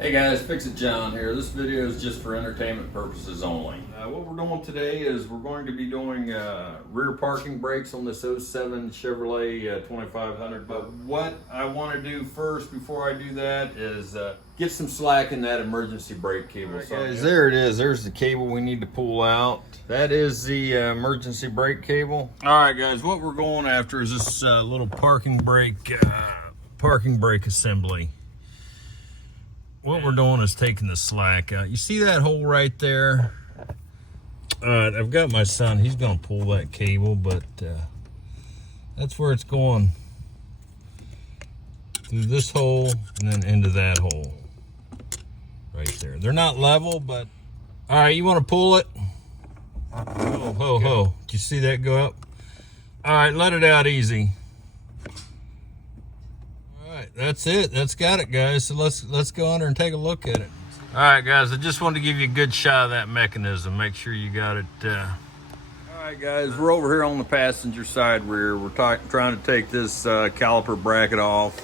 Hey guys, Fix It John here. This video is just for entertainment purposes only. What we're doing today is we're going to be doing rear parking brakes on this '07 Chevrolet 2500. But what I want to do first before I do that is get some slack in that emergency brake cable. Right, guys, there it is. There's the cable we need to pull out. That is the emergency brake cable. All right, guys, what we're going after is this little parking brake assembly. What we're doing is taking the slack out. You see that hole right there? I've got my son. He's going to pull that cable, but that's where it's going. Through this hole and then into that hole. Right there. They're not level, but... All right, you want to pull it? Ho, ho, ho. Did you see that go up? All right, let it out easy. That's it. That's got it, guys. So let's go under and take a look at it. All right, guys. I just wanted to give you a good shot of that mechanism. Make sure you got it. All right, guys. We're over here on the passenger side rear. We're trying to take this caliper bracket off.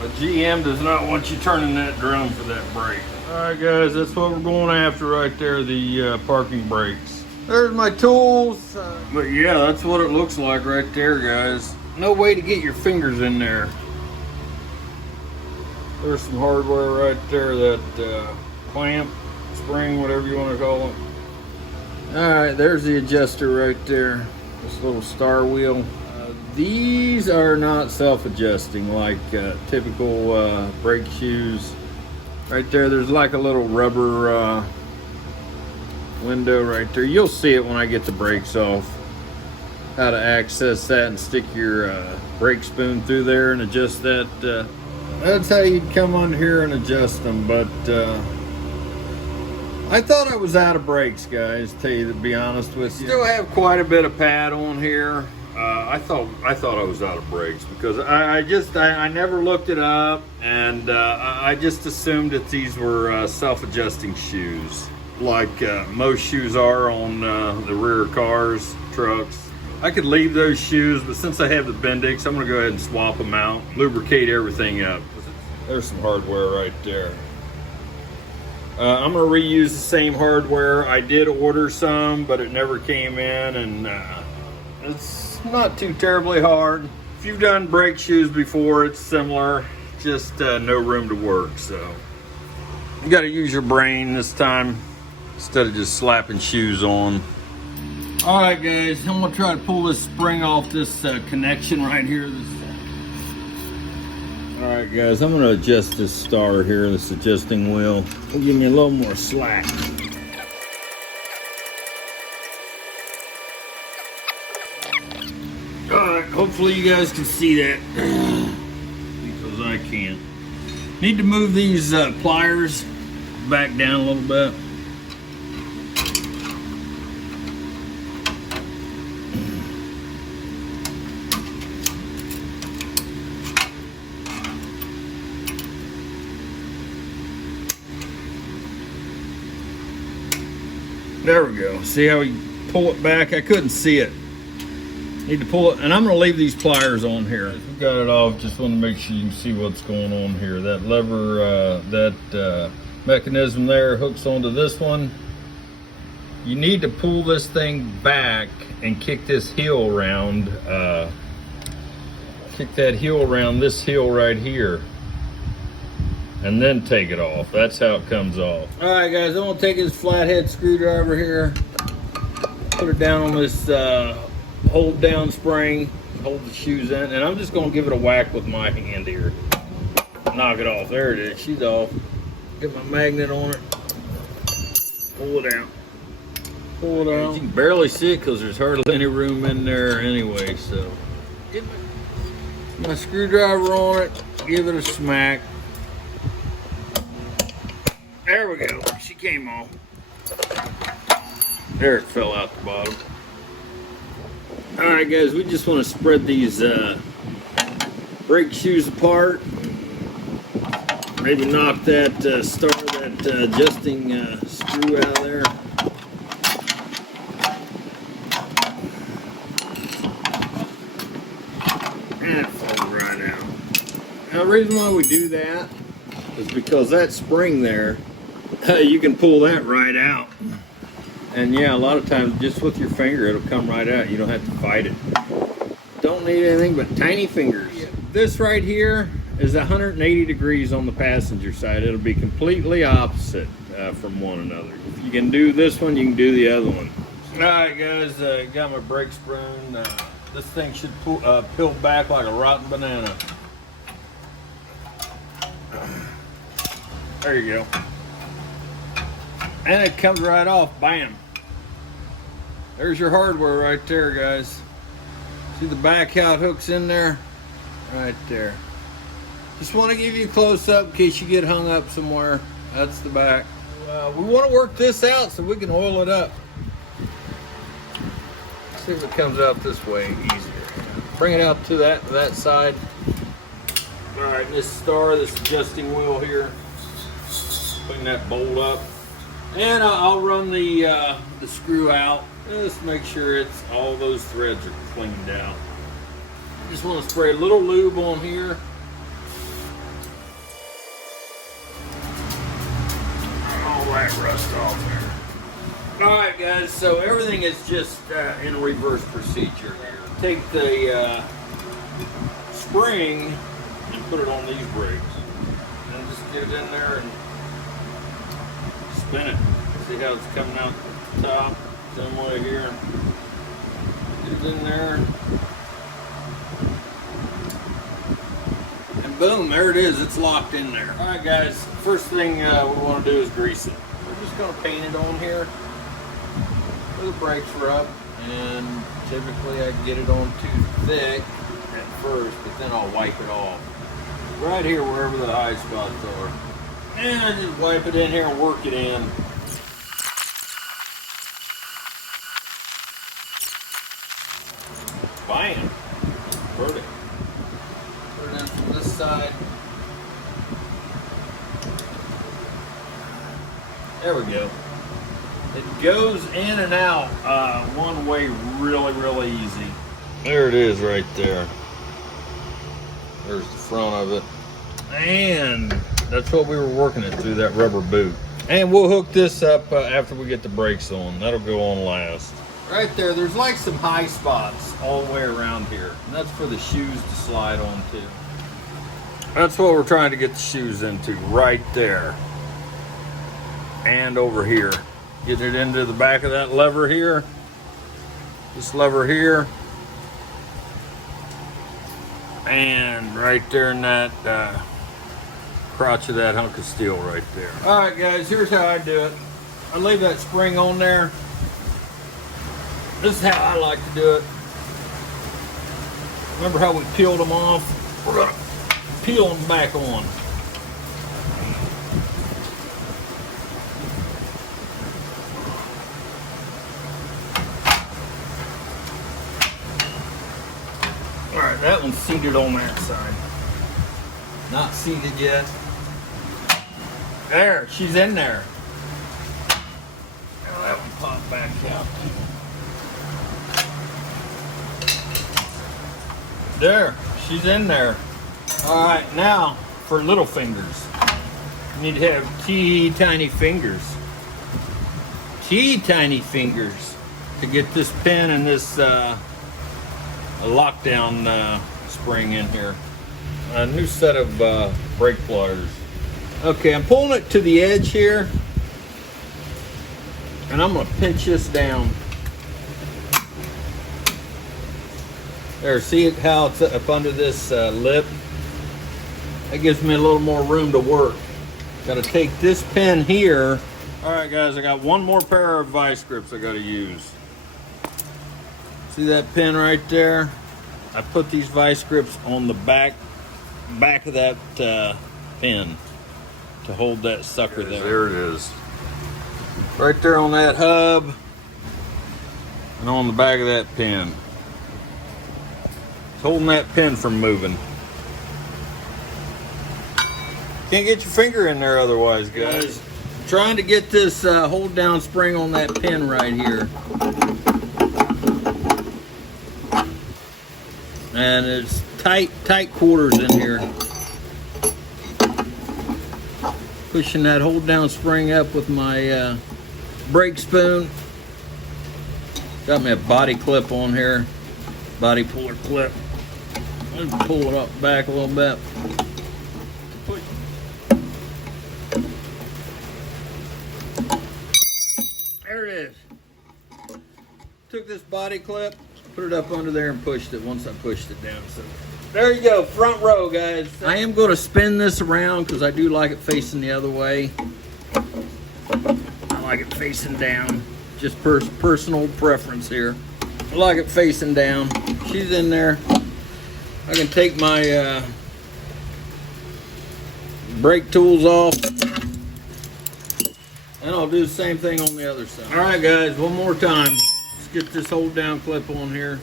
But GM does not want you turning that drum for that brake. All right, guys. That's what we're going after right there. The parking brakes. There's my tools. But yeah, that's what it looks like right there, guys. No way to get your fingers in there. There's some hardware right there, that clamp, spring, whatever you want to call it. All right, there's the adjuster right there. This little star wheel. These are not self-adjusting like typical brake shoes. Right there, there's like a little rubber window right there. You'll see it when I get the brakes off. How to access that and stick your brake spoon through there and adjust that. That's how you'd come on here and adjust them. But I thought I was out of brakes, guys. To be honest with you, still have quite a bit of pad on here. I thought I was out of brakes because I never looked it up, and I just assumed that these were self-adjusting shoes, like most shoes are on the rear cars, trucks. I could leave those shoes, but since I have the Bendix, I'm gonna go ahead and swap them out, lubricate everything up. There's some hardware right there. I'm gonna reuse the same hardware. I did order some, but it never came in, and it's not too terribly hard. If you've done brake shoes before, it's similar, just no room to work. So you got to use your brain this time instead of just slapping shoes on. All right, guys, I'm gonna try to pull this spring off this connection right here. All right, guys, I'm gonna adjust this star here, this adjusting wheel. It'll give me a little more slack. Alright, hopefully you guys can see that, because I can't. Need to move these pliers back down a little bit. There we go. See how we pull it back? I couldn't see it. Need to pull it, and I'm going to leave these pliers on here. If we got it off, just want to make sure you can see what's going on here. That lever, that mechanism there hooks onto this one. You need to pull this thing back and kick this heel around. Kick that heel around this heel right here, and then take it off. That's how it comes off. All right, guys, I'm going to take this flathead screwdriver here, put it down on this hold down spring, hold the shoes in, and I'm just going to give it a whack with my hand here. Knock it off. There it is. She's off. Get my magnet on it. Pull it out. Pull it out. You can barely see it because there's hardly any room in there anyway. So get my screwdriver on it. Give it a smack. There we go. She came off. There, it fell out the bottom. Alright, guys, we just want to spread these brake shoes apart. Maybe knock that adjusting screw out of there. And it falls right out. Now the reason why we do that is because that spring there, you can pull that right out. And yeah, a lot of times just with your finger it'll come right out. You don't have to fight it. Don't need anything but tiny fingers. This right here is 180 degrees on the passenger side. It'll be completely opposite from one another. If you can do this one, you can do the other one. Alright guys, got my brake spoon. This thing should peel back like a rotten banana. There you go. And it comes right off, bam. There's your hardware right there, guys. See the back, how it hooks in there? Right there. Just want to give you a close-up in case you get hung up somewhere. That's the back. We want to work this out so we can oil it up. Let's see if it comes out this way easier. Bring it out to that side. All right, this star, this adjusting wheel here. Clean that bolt up. And I'll run the screw out. Just make sure all those threads are cleaned out. Just want to spray a little lube on here. All that rust off there. All right, guys. So everything is just in a reverse procedure here. Take the spring and put it on these brakes, and just get it in there and spin it. See how it's coming out the top? Same way here. Get it in there. And boom, there it is. It's locked in there. All right, guys. First thing we want to do is grease it. We're just going to paint it on here with a brakes rub. And typically I get it on too thick at first, but then I'll wipe it off. Right here, wherever the high spots are. And I just wipe it in here and work it in. Bam! Perfect. Put it in from this side. There we go. It goes in and out one way really easy. There it is right there. There's the front of it. And that's what we were working it through, that rubber boot. And we'll hook this up after we get the brakes on. That'll go on last. Right there, there's like some high spots all the way around here. And that's for the shoes to slide onto. That's what we're trying to get the shoes into, right there. And over here. Getting it into the back of that lever here. This lever here. And right there in that crotch of that hunk of steel right there. All right, guys, here's how I do it. I leave that spring on there. This is how I like to do it. Remember how we peeled them off? We're gonna peel them back on. All right, that one's seated on that side. Not seated yet. There, she's in there. Now that one popped back out. There, she's in there. All right, now for little fingers. You need to have teeny fingers. Teeny fingers to get this pin and this lockdown spring in here. A new set of brake pliers. Okay, I'm pulling it to the edge here, and I'm gonna pinch this down. There, see it how it's up under this lip? That gives me a little more room to work. Gotta take this pin here. All right, guys, I got one more pair of vice grips I gotta use. See that pin right there? I put these vice grips on the back of that pin to hold that sucker there. There it is. Right there on that hub and on the back of that pin. It's holding that pin from moving. Can't get your finger in there otherwise, guys. Trying to get this hold down spring on that pin right here. And it's tight quarters in here. Pushing that hold down spring up with my brake spoon. Got me a body clip on here, body puller clip. Let's pull it up back a little bit. There it is. Took this body clip, put it up under there and pushed it once I pushed it down. So there you go, front row, guys. I am going to spin this around because I do like it facing the other way. I like it facing down. Just personal preference here. I like it facing down. She's in there. I can take my brake tools off. And I'll do the same thing on the other side. All right, guys, one more time. Let's get this hold down clip on here.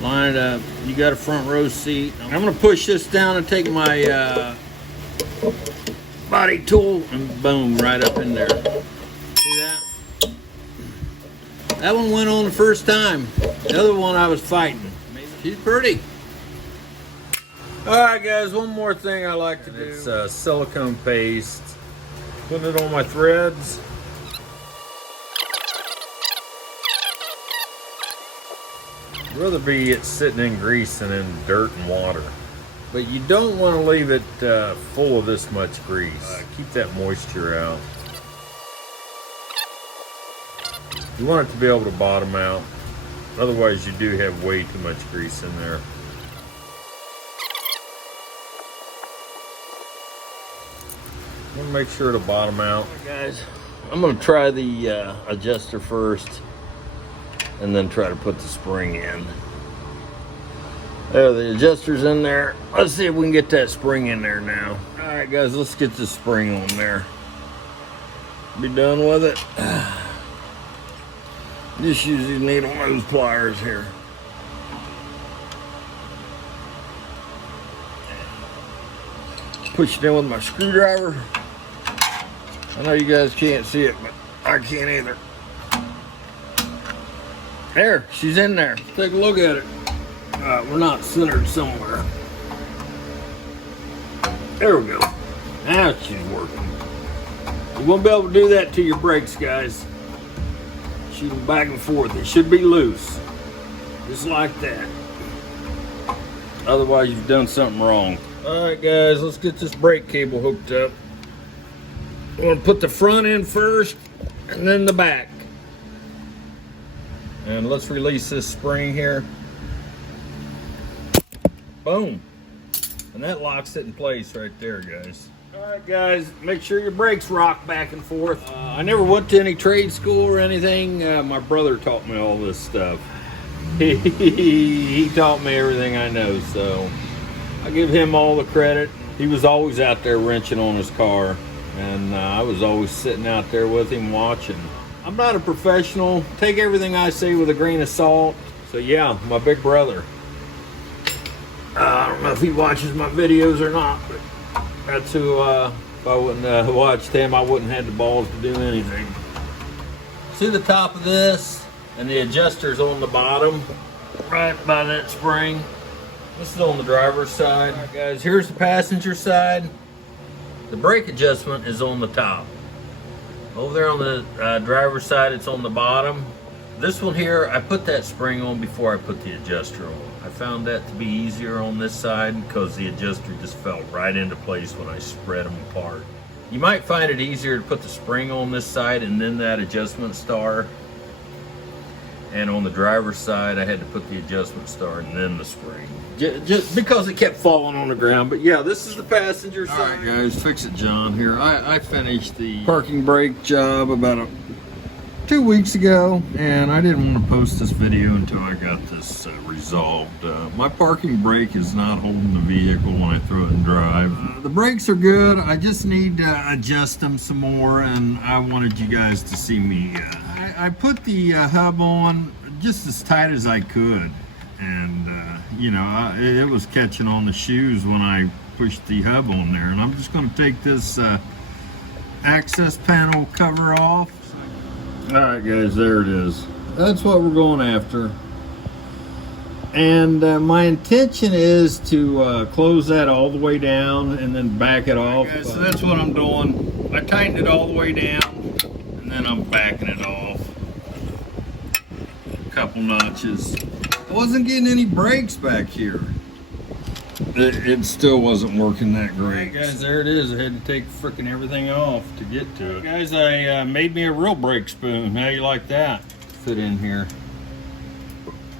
Line it up. You got a front row seat. I'm gonna push this down and take my body tool and boom, right up in there. See that? That one went on the first time. The other one I was fighting. She's pretty. All right, guys, one more thing I like to do. It's silicone paste. Putting it on my threads. I'd rather be it sitting in grease than in dirt and water. But you don't want to leave it full of this much grease. Keep that moisture out. You want it to be able to bottom out. Otherwise you do have way too much grease in there. You want to make sure to bottom out. Right, guys, I'm going to try the adjuster first and then try to put the spring in. There, the adjuster's in there. Let's see if we can get that spring in there now. All right, guys, let's get the spring on there. Be done with it. Just use these needle nose pliers here. Push it in with my screwdriver. I know you guys can't see it, but I can't either. There, she's in there. Take a look at it. We're not centered somewhere. There we go. Now she's working. You won't be able to do that to your brakes, guys. Shoot them back and forth. It should be loose. Just like that. Otherwise, you've done something wrong. All right, guys, let's get this brake cable hooked up. I'm going to put the front in first and then the back. And let's release this spring here. Boom. And that locks it in place right there, guys. All right, guys, make sure your brakes rock back and forth. I never went to any trade school or anything. My brother taught me all this stuff. He taught me everything I know, so I give him all the credit. He was always out there wrenching on his car, and I was always sitting out there with him watching. I'm not a professional. Take everything I say with a grain of salt. So yeah, my big brother. I don't know if he watches my videos or not, but that's who, if I wouldn't have watched him, I wouldn't have had the balls to do anything. See the top of this? And the adjuster's on the bottom, right by that spring. This is on the driver's side. All right, guys, here's the passenger side. The brake adjustment is on the top. Over there on the driver's side, it's on the bottom. This one here, I put that spring on before I put the adjuster on. I found that to be easier on this side because the adjuster just fell right into place when I spread them apart. You might find it easier to put the spring on this side and then that adjustment star. And on the driver's side, I had to put the adjustment star and then the spring. Just because it kept falling on the ground. But yeah, this is the passenger side. All right, guys, Fix It John here. I finished the parking brake job about 2 weeks ago, and I didn't want to post this video until I got this resolved. My parking brake is not holding the vehicle when I throw it in drive. The brakes are good. I just need to adjust them some more, and I wanted you guys to see me. I put the hub on just as tight as I could, and you know, it was catching on the shoes when I pushed the hub on there. And I'm just going to take this access panel cover off. All right, guys, there it is. That's what we're going after. And my intention is to close that all the way down and then back it off. Guys, so that's what I'm doing. I tightened it all the way down and then I'm backing it off. A couple notches. I wasn't getting any brakes back here. It still wasn't working that great. Right, guys, there it is. I had to take freaking everything off to get to it. Guys, I made me a real brake spoon. How you like that? Fit in here.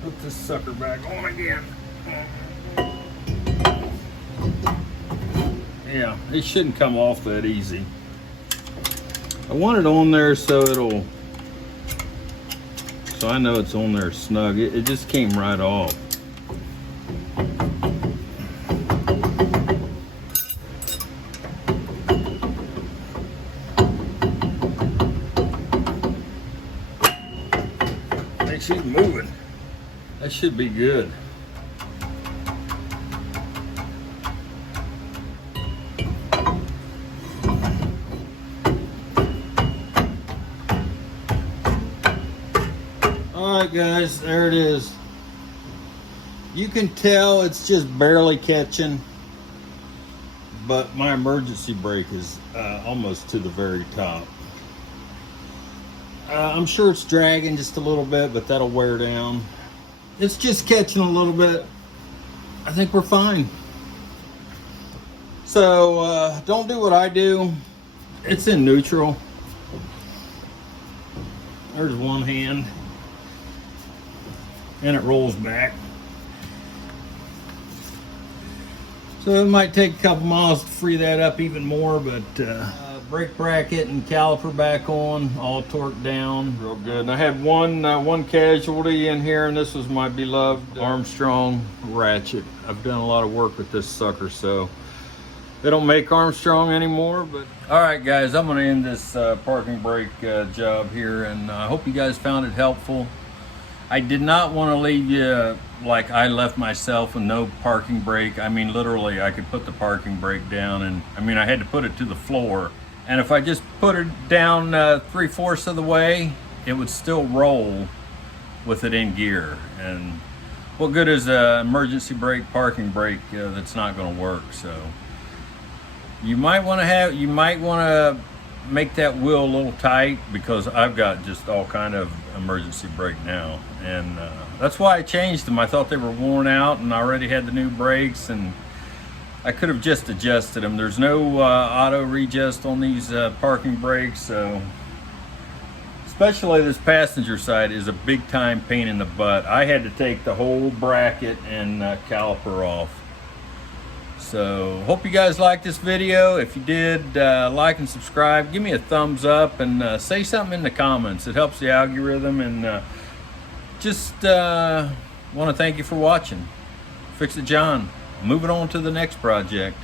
Put this sucker back on again. Yeah, it shouldn't come off that easy. I want it on there so I know it's on there snug. It just came right off. She's moving. That should be good. All right, guys, there it is. You can tell it's just barely catching, but my emergency brake is almost to the very top. I'm sure it's dragging just a little bit, but that'll wear down. It's just catching a little bit. I think we're fine. So don't do what I do. It's in neutral. There's one hand. And it rolls back. So it might take a couple miles to free that up even more, but brake bracket and caliper back on, all torqued down real good. And I had one casualty in here, and this was my beloved Armstrong ratchet. I've done a lot of work with this sucker, so they don't make Armstrong anymore. But all right, guys, I'm gonna end this parking brake job here, and I hope you guys found it helpful. I did not want to leave you like I left myself with no parking brake. I mean, literally, I could put the parking brake down, and I mean, I had to put it to the floor. And if I just put it down 3/4 of the way, it would still roll with it in gear. And what good is an emergency brake, parking brake that's not going to work? So you might want to make that wheel a little tight, because I've got just all kind of emergency brake now, and that's why I changed them. I thought they were worn out, and I already had the new brakes, and I could have just adjusted them. There's no auto readjust on these parking brakes, so especially this passenger side is a big time pain in the butt. I had to take the whole bracket and caliper off. So hope you guys liked this video. If you did, like and subscribe. Give me a thumbs up, and say something in the comments. It helps the algorithm, and just want to thank you for watching. Fix It John. Moving on to the next project.